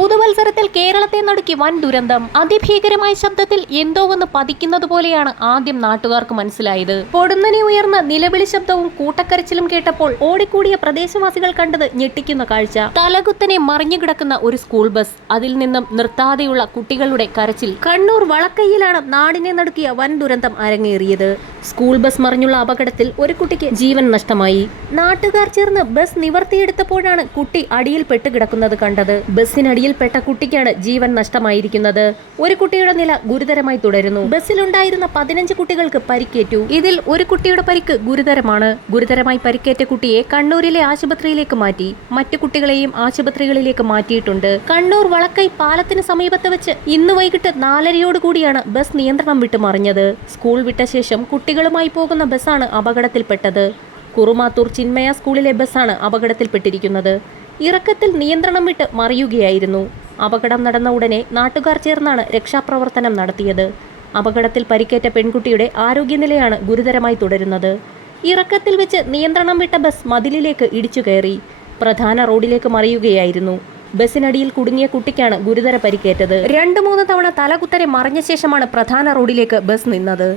പുതുവത്സരത്തിൽ കേരളത്തെ നടുക്കി വൻ ദുരന്തം. അതിഭീകരമായ ശബ്ദത്തിൽ എന്തോ വന്ന് പതിക്കുന്നത് പോലെയാണ് ആദ്യം നാട്ടുകാർക്ക് മനസ്സിലായത്. പൊടുന്നനെ ഉയർന്ന നിലവിളി ശബ്ദവും കൂട്ടക്കരച്ചിലും കേട്ടപ്പോൾ ഓടിക്കൂടിയ പ്രദേശവാസികൾ കണ്ടത് ഞെട്ടിക്കുന്ന കാഴ്ച. തലകുത്തനെ മറിഞ്ഞു കിടക്കുന്ന ഒരു സ്കൂൾ ബസ്, അതിൽ നിന്നും നിർത്താതെയുള്ള കുട്ടികളുടെ കരച്ചിൽ. കണ്ണൂർ വളക്കയിലാണ് നാടിനെ നടുക്കിയ വൻ ദുരന്തം അരങ്ങേറിയത്. സ്കൂൾ ബസ് മറിഞ്ഞുള്ള അപകടത്തിൽ ഒരു കുട്ടിക്ക് ജീവൻ നഷ്ടമായി. നാട്ടുകാർ ചേർന്ന് ബസ് നിവർത്തിയെടുത്തപ്പോഴാണ് കുട്ടി അടിയിൽ പെട്ടുകിടക്കുന്നത് കണ്ടത്. ബസ്സിനടിയിൽപ്പെട്ട കുട്ടിക്കാണ് ജീവൻ നഷ്ടമായിരിക്കുന്നത്. ഒരു കുട്ടിയുടെ നില ഗുരുതരമായി തുടരുന്നു. ബസ്സിലുണ്ടായിരുന്ന 15 കുട്ടികൾക്ക് പരിക്കേറ്റു. ഇതിൽ ഒരു കുട്ടിയുടെ പരിക്ക് ഗുരുതരമാണ്. ഗുരുതരമായി പരിക്കേറ്റ കുട്ടിയെ കണ്ണൂരിലെ ആശുപത്രിയിലേക്ക് മാറ്റി. മറ്റു കുട്ടികളെയും ആശുപത്രികളിലേക്ക് മാറ്റിയിട്ടുണ്ട്. കണ്ണൂർ വളക്കൈ പാലത്തിന് സമീപത്ത് വെച്ച് ഇന്ന് വൈകിട്ട് 4:30 ബസ് നിയന്ത്രണം വിട്ട് മറിഞ്ഞത്. സ്കൂൾ വിട്ട ശേഷം കുട്ടികളുമായി പോകുന്ന ബസ്സാണ് അപകടത്തിൽപ്പെട്ടത്. കുറുമാത്തൂർ ചിന്മയ സ്കൂളിലെ ബസ്സാണ് അപകടത്തിൽപ്പെട്ടിരിക്കുന്നത്. ഇറക്കത്തിൽ നിയന്ത്രണം വിട്ട് മറിയുകയായിരുന്നു. അപകടം നടന്ന ഉടനെ നാട്ടുകാർ ചേർന്നാണ് രക്ഷാപ്രവർത്തനം നടത്തിയത്. അപകടത്തിൽ പരിക്കേറ്റ പെൺകുട്ടിയുടെ ആരോഗ്യനിലയാണ് ഗുരുതരമായി തുടരുന്നത്. ഇറക്കത്തിൽ വെച്ച് നിയന്ത്രണം വിട്ട ബസ് മതിലിലേക്ക് ഇടിച്ചു കയറി പ്രധാന റോഡിലേക്ക് മറിയുകയായിരുന്നു. ബസ്സിനടിയിൽ കുടുങ്ങിയ കുട്ടിക്കാണ് ഗുരുതര പരിക്കേറ്റത്. 2-3 തവണ തലകുത്തരെ മറിഞ്ഞ ശേഷമാണ് പ്രധാന റോഡിലേക്ക് ബസ് നിന്നത്.